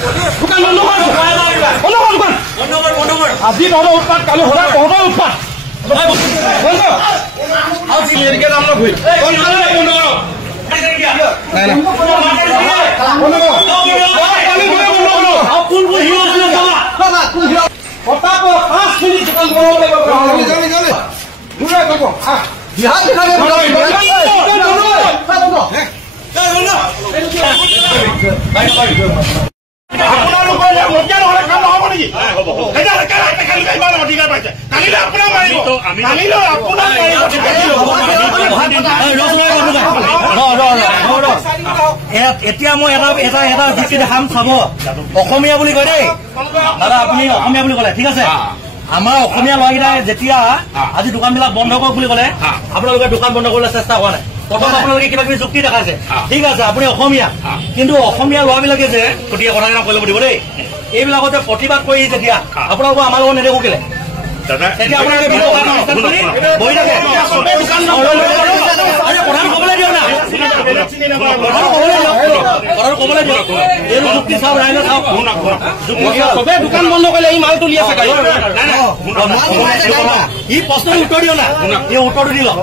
দোকান বন্ধ কৰ আজি তহঁতৰ উৎপাত কালি সদায় তহঁতৰ উৎপাত এতিয়া মই এটা যুক্তি দেখাম চাব অসমীয়া বুলি কয় দেই দাদা আপুনি অসমীয়া বুলি ক'লে ঠিক আছে আমাৰ অসমীয়া ল'ৰাকেইটাই যেতিয়া আজি দোকানবিলাক বন্ধ কৰক বুলি ক'লে আপোনালোকে দোকান বন্ধ কৰিবলৈ চেষ্টা কৰা নাই প্ৰথম আপোনালোকে কিবা কিবি যুক্তি দেখাইছে ঠিক আছে আপুনি অসমীয়া কিন্তু অসমীয়া ল'ৰাবিলাকে যে গতিকে কথাকেইটা কৈ ল'ব দিব দেই এইবিলাকত যে প্ৰতিবাদ কৰি যেতিয়া আপোনালোকৰ আমাৰ লগত নেদেখো কেলে তেতিয়া আপোনালোকে বহি থাকে প্ৰধান ক'বলৈ দিয়ক না ক'বলৈ দিয়ক এইটো যুক্তি চাওক ৰাইজে চাওক চবে দোকান বন্ধ কৰিলে এই মালটো উলিয়াইছে ই প্ৰশ্নৰ উত্তৰ দিয়ক না এই উত্তৰটো দিয়ক